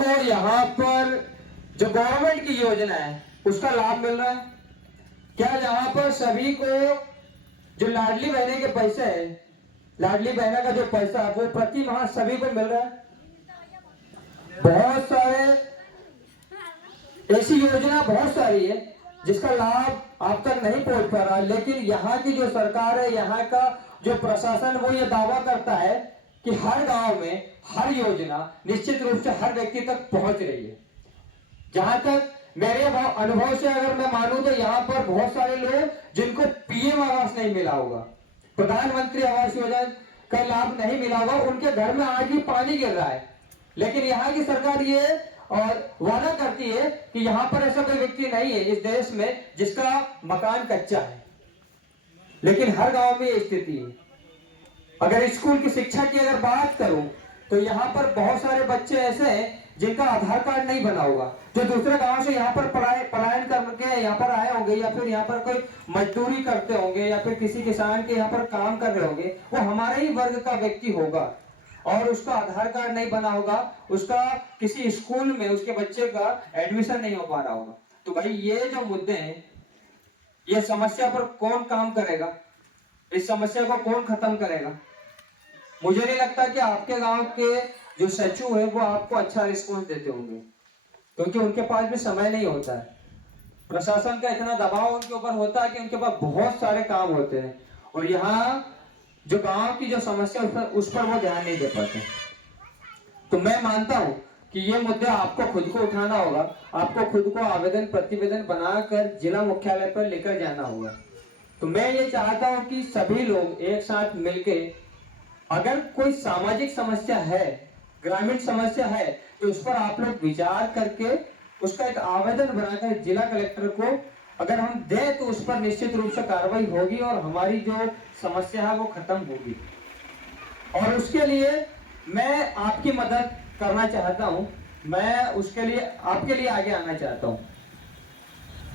तो यहाँ पर जो गवर्नमेंट की योजना है उसका लाभ मिल रहा है क्या? यहाँ पर सभी को जो लाडली बहने के पैसे है, लाडली बहना का जो पैसा है वो प्रति माह सभी को मिल रहा है। बहुत सारे ऐसी योजना बहुत सारी है जिसका लाभ आप तक नहीं पहुंच पा रहा, लेकिन यहाँ की जो सरकार है, यहाँ का जो प्रशासन, वो ये दावा करता है कि हर गांव में हर योजना निश्चित रूप से हर व्यक्ति तक पहुंच रही है। जहां तक मेरे अनुभव से अगर मैं मानूं तो यहाँ पर बहुत सारे लोग जिनको पीएम आवास नहीं मिला होगा, प्रधानमंत्री आवास योजना का लाभ नहीं मिला होगा, उनके घर में आज भी पानी गिर रहा है। लेकिन यहाँ की सरकार ये और वादा करती है कि यहाँ पर ऐसा कोई व्यक्ति नहीं है इस देश में जिसका मकान कच्चा है, लेकिन हर गांव में ये स्थिति है। अगर स्कूल की शिक्षा की अगर बात करूं तो यहाँ पर बहुत सारे बच्चे ऐसे हैं जिनका आधार कार्ड नहीं बना होगा, जो दूसरे गांव से यहाँ पर पलायन करके यहाँ पर आए होंगे, या फिर यहाँ पर कोई मजदूरी करते होंगे, या फिर किसी किसान के यहाँ पर काम कर रहे होंगे, वो हमारे ही वर्ग का व्यक्ति होगा और उसका आधार कार्ड नहीं बना होगा, उसका किसी स्कूल में उसके बच्चे का एडमिशन नहीं हो पा रहा होगा। तो भाई ये जो मुद्दे हैं, ये समस्या पर कौन काम करेगा? इस समस्या को कौन खत्म करेगा? मुझे नहीं लगता कि आपके गांव के जो सचिव है वो आपको अच्छा रिस्पॉन्स देते होंगे, क्योंकि उनके पास भी समय नहीं होता है। प्रशासन का इतना दबाव उनके ऊपर होता है कि उनके पास बहुत सारे काम होते हैं और यहाँ जो गांव की जो समस्या उस पर वो ध्यान नहीं दे पाते। तो मैं मानता हूं कि ये मुद्दे आपको खुद को उठाना होगा, आपको खुद को आवेदन प्रतिवेदन बनाकर जिला मुख्यालय पर लेकर जाना होगा। तो मैं ये चाहता हूं कि सभी लोग एक साथ मिलके, अगर कोई सामाजिक समस्या है, ग्रामीण समस्या है, तो उस पर आप लोग विचार करके उसका एक आवेदन बनाकर जिला कलेक्टर को अगर हम दें तो उस पर निश्चित रूप से कार्रवाई होगी और हमारी जो समस्या है वो खत्म होगी। और उसके लिए मैं आपकी मदद करना चाहता हूं, मैं उसके लिए आपके लिए आगे आना चाहता हूं।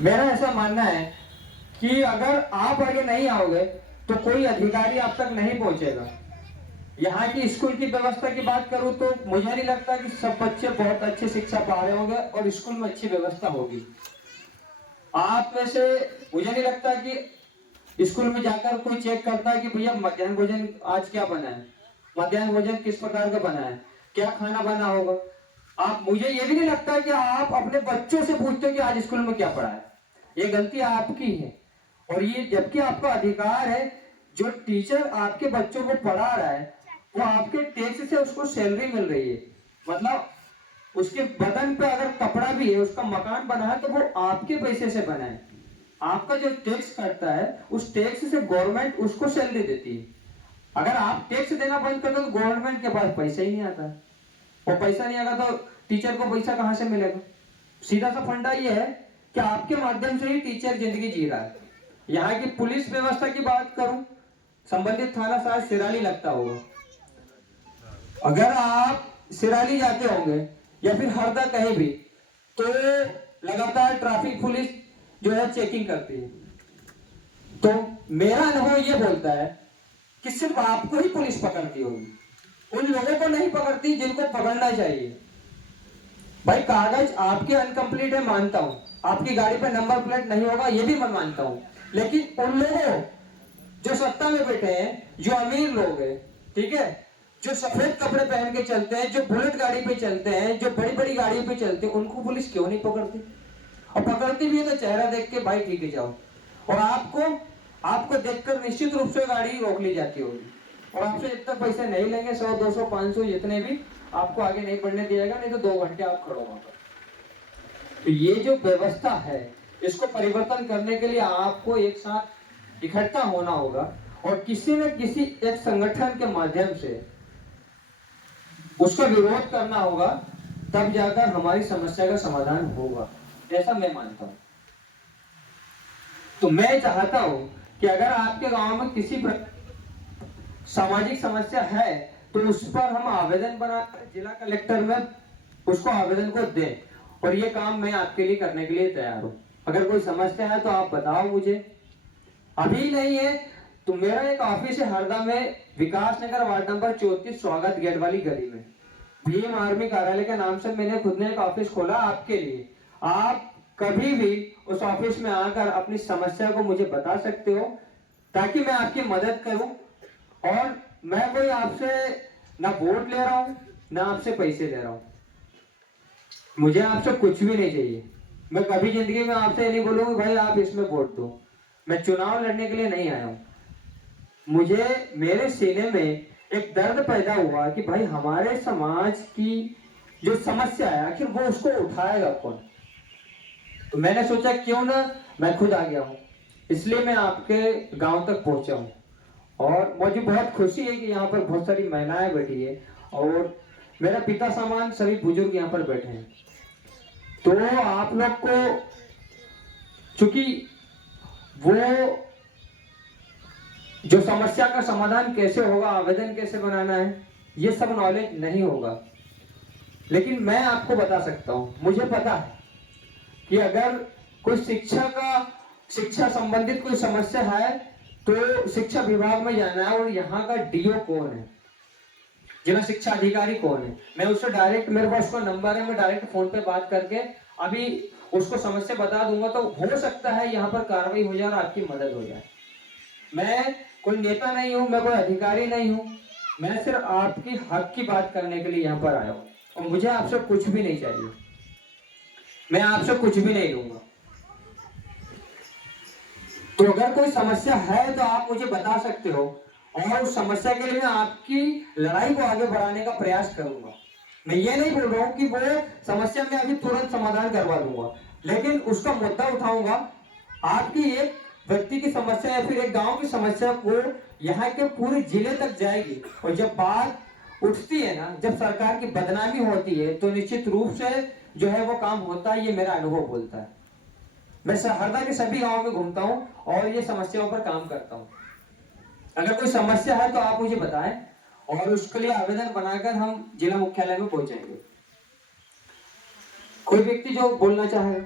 मेरा ऐसा मानना है कि अगर आप आगे नहीं आओगे तो कोई अधिकारी आप तक नहीं पहुंचेगा। यहाँ की स्कूल की व्यवस्था की बात करूं तो मुझे नहीं लगता कि सब बच्चे बहुत अच्छी शिक्षा पा रहे होंगे और स्कूल में अच्छी व्यवस्था होगी। आप में से मुझे नहीं लगता कि स्कूल में जाकर कोई चेक करता है कि भैया मध्याह्न भोजन आज क्या बना है, मध्याह्न भोजन किस प्रकार का बना है, क्या खाना बना होगा। आप, मुझे ये भी नहीं लगता कि आप अपने बच्चों से पूछते हो कि आज स्कूल में क्या पढ़ा है। ये गलती आपकी है और ये जबकि आपका अधिकार है। जो टीचर आपके बच्चों को पढ़ा रहा है वो आपके टैक्स से उसको सैलरी मिल रही है, मतलब उसके बदन पे अगर कपड़ा भी है, उसका मकान बना है तो वो आपके पैसे से बना है। आपका जो टैक्स करता है उस टैक्स से गवर्नमेंट उसको सैलरी देती है। अगर आप टैक्स देना बंद कर दो तो गवर्नमेंट के पास पैसा ही नहीं आता, और पैसा नहीं आएगा तो टीचर को पैसा कहां से मिलेगा? सीधा सा फंडा ये है कि आपके माध्यम से ही टीचर जिंदगी जी रहा है। यहाँ की पुलिस व्यवस्था की बात करूं, संबंधित थाना शायद सिराली लगता होगा। अगर आप सिराली जाते होंगे या फिर हरदा कहीं भी, तो लगातार ट्रैफिक पुलिस जो है चेकिंग करती है। तो मेरा अनुभव ये बोलता है कि सिर्फ आपको ही पुलिस पकड़ती होगी, उन लोगों को नहीं पकड़ती जिनको पकड़ना चाहिए। भाई कागज आपके अनकंप्लीट है, मानता हूं, आपकी गाड़ी पर नंबर प्लेट नहीं होगा ये भी मैं मानता हूं, लेकिन उन लोगों जो सत्ता में बैठे हैं, जो अमीर लोग हैं, ठीक है, जो सफेद कपड़े पहन के चलते हैं, जो बुलेट गाड़ी पे चलते हैं, जो बड़ी बड़ी गाड़ी पे चलते हैं, उनको पुलिस क्यों नहीं पकड़ती? और पकड़ती भी है तो चेहरा देख के भाई ठीक है जाओ, और आपको देखकर निश्चित रूप से गाड़ी रोक ली जाती होगी और आपसे जब तक पैसे नहीं लेंगे 100, 200, 500 जितने भी, आपको आगे नहीं बढ़ने दिया जाएगा, नहीं तो 2 घंटे आप खड़ो वहां पर। तो ये जो व्यवस्था है इसको परिवर्तन करने के लिए आपको एक साथ इकट्ठा होना होगा और किसी न किसी एक संगठन के माध्यम से उसका विरोध करना होगा, तब जाकर हमारी समस्या का समाधान होगा, ऐसा मैं मानता हूं। तो मैं चाहता हूं कि अगर आपके गांव में किसी सामाजिक समस्या है तो उस पर हम आवेदन बनाकर जिला कलेक्टर में उसको आवेदन को दें, और ये काम मैं आपके लिए करने के लिए तैयार हूं। अगर कोई समस्या है तो आप बताओ मुझे, अभी नहीं है तो मेरा एक ऑफिस है हरदा में, विकास नगर वार्ड नंबर 34 स्वागत गेट वाली गली में। भीम आर्मी कार्यालय के नाम से मैंने खुद ने एक ऑफिस खोला आपके लिए। आप कभी भी उस ऑफिस में आकर अपनी समस्या को मुझे बता सकते हो, ताकि मैं आपकी मदद करूं। और मैं कोई आपसे ना वोट ले रहा हूं, ना आपसे पैसे ले रहा हूं। मुझे आपसे कुछ भी नहीं चाहिए। मैं कभी जिंदगी में आपसे नहीं बोलूंगा भाई आप इसमें वोट दो। मैं चुनाव लड़ने के लिए नहीं आया हूं। मुझे मेरे सीने में एक दर्द पैदा हुआ कि भाई हमारे समाज की जो समस्या है आखिर वो उसको उठाएगा कौन। तो मैंने सोचा क्यों ना मैं खुद आ गया हूँ, इसलिए मैं आपके गांव तक पहुंचा हूँ। और मुझे बहुत खुशी है कि यहाँ पर बहुत सारी महिलाएं बैठी है और मेरा पिता समान सभी बुजुर्ग यहाँ पर बैठे हैं। तो आप लोग को चूंकि वो जो समस्या का समाधान कैसे होगा, आवेदन कैसे बनाना है, ये सब नॉलेज नहीं होगा, लेकिन मैं आपको बता सकता हूँ। मुझे पता है कि अगर कोई शिक्षा संबंधित कोई समस्या है तो शिक्षा विभाग में जाना है। और यहाँ का डीओ कौन है, जिला शिक्षा अधिकारी कौन है, मैं उससे डायरेक्ट, मेरे पास उसका नंबर है, मैं डायरेक्ट फोन पे बात करके अभी उसको समस्या बता दूंगा। तो हो सकता है यहाँ पर कार्रवाई हो जाए और आपकी मदद हो जाए। मैं कोई नेता नहीं हूँ, मैं कोई अधिकारी नहीं हूँ, मैं सिर्फ आपकी हक की बात करने के लिए यहाँ पर आया हूँ। और मुझे आपसे कुछ भी नहीं चाहिए, मैं आपसे कुछ भी नहीं लूंगा। तो अगर कोई समस्या है तो आप मुझे बता सकते हो, और उस समस्या के लिए मैं आपकी लड़ाई को आगे बढ़ाने का प्रयास करूंगा। मैं ये नहीं बोल रहा हूँ कि वो समस्या में अभी तुरंत समाधान करवा दूंगा, लेकिन उसका मुद्दा उठाऊंगा। आपकी एक व्यक्ति की समस्या या फिर एक गांव की समस्या को यहाँ के पूरे जिले तक जाएगी। और जब बात उठती है ना, जब सरकार की बदनामी होती है, तो निश्चित रूप से जो है वो काम होता है। ये मेरा अनुभव बोलता है। मैं हरदा के सभी गांव में घूमता हूँ और ये समस्याओं पर काम करता हूँ। अगर कोई समस्या है तो आप मुझे बताएं और उसके लिए आवेदन बनाकर हम जिला मुख्यालय में पहुंचाएंगे। कोई व्यक्ति जो बोलना चाहेगा,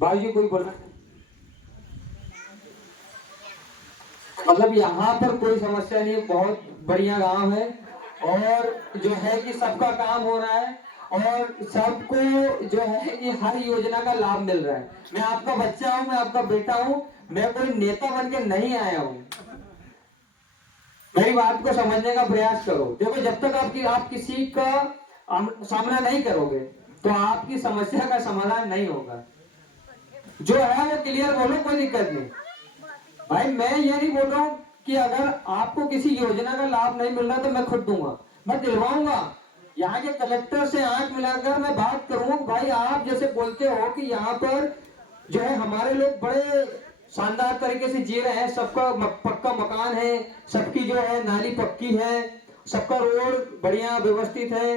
भाई जी कोई बोलना, मतलब यहाँ पर कोई समस्या नहीं, बहुत बढ़िया गांव है और जो है कि सबका काम हो रहा है और सबको जो है कि हर योजना का लाभ मिल रहा है। मैं आपका बच्चा हूँ, मैं आपका बेटा हूँ, मैं कोई नेता बन के नहीं आया हूँ। मेरी बात को समझने का प्रयास करो। देखो, जब तक आप किसी का सामना नहीं करोगे तो आपकी समस्या का समाधान नहीं होगा। जो है वो क्लियर बोलो, कोई दिक्कत नहीं। भाई मैं ये नहीं बोल रहा हूँ कि अगर आपको किसी योजना का लाभ नहीं मिल रहा तो मैं खुद दूंगा, मैं दिलवाऊंगा। यहाँ के कलेक्टर से आंख मिलाकर मैं बात करूंगा। भाई आप जैसे बोलते हो कि यहाँ पर जो है हमारे लोग बड़े शानदार तरीके से जी रहे हैं, सबका पक्का मकान है, सबकी जो है नाली पक्की है, सबका रोड बढ़िया व्यवस्थित है,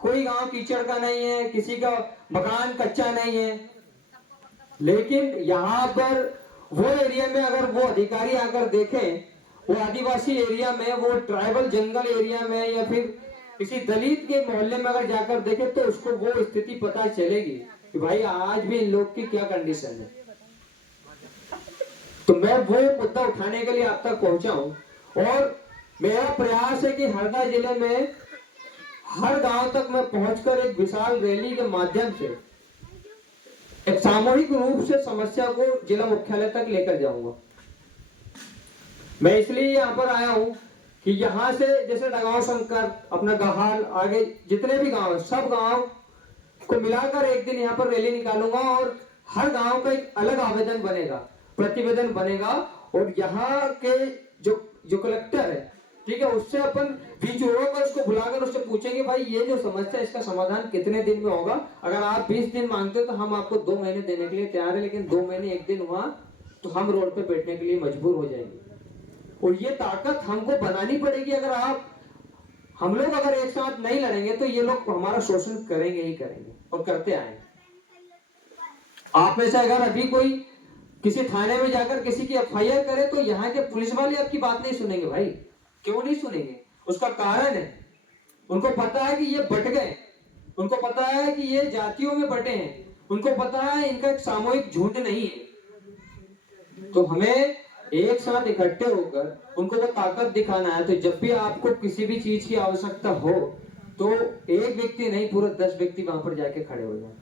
कोई गांव कीचड़ का नहीं है, किसी का मकान कच्चा नहीं है। लेकिन यहाँ पर वो एरिया में अगर वो अधिकारी आकर देखें, वो आदिवासी एरिया में, वो ट्राइबल जंगल एरिया में या फिर किसी दलित के मोहल्ले में अगर जाकर देखे तो उसको वो स्थिति पता चलेगी कि भाई आज भी इन लोग की क्या कंडीशन है। तो मैं वो मुद्दा उठाने के लिए आप तक पहुंचा हूं और मेरा प्रयास है कि हरदा जिले में हर गांव तक मैं पहुंचकर एक विशाल रैली के माध्यम से एक सामूहिक रूप से समस्या को जिला मुख्यालय तक लेकर जाऊंगा। मैं इसलिए यहाँ पर आया हूँ कि यहाँ से जैसे डगांव शंकर, अपना गहाल, आगे जितने भी गांव है, सब गांव को मिलाकर एक दिन यहाँ पर रैली निकालूंगा और हर गांव का एक अलग आवेदन बनेगा, प्रतिवेदन बनेगा। और यहाँ के जो कलेक्टर है, ठीक है, उससे अपन बीच होकर उसको बुलाकर उससे पूछेंगे भाई ये जो समस्या है इसका समाधान कितने दिन में होगा। अगर आप 20 दिन मांगते हो तो हम आपको 2 महीने देने के लिए तैयार है, लेकिन 2 महीने 1 दिन हुआ तो हम रोड पे बैठने के लिए मजबूर हो जाएंगे। और ये ताकत हमको बनानी पड़ेगी। अगर हम लोग अगर एक साथ नहीं लड़ेंगे तो ये लोग हमारा शोषण करेंगे ही करेंगे और करते आएंगे। आप में से अगर अभी कोई किसी थाने में जाकर किसी की एफआईआर करे तो यहाँ के पुलिस वाले आपकी बात नहीं सुनेंगे। भाई क्यों नहीं सुनेंगे? उसका कारण है, उनको पता है कि ये बट गए, उनको पता है कि ये जातियों में बटे हैं, उनको पता है इनका एक सामूहिक झुंड नहीं है। तो हमें एक साथ इकट्ठे होकर उनको वो ताकत दिखाना है। तो जब भी आपको किसी भी चीज की आवश्यकता हो तो एक व्यक्ति नहीं, पूरे 10 व्यक्ति वहां पर जाके खड़े हो जाए।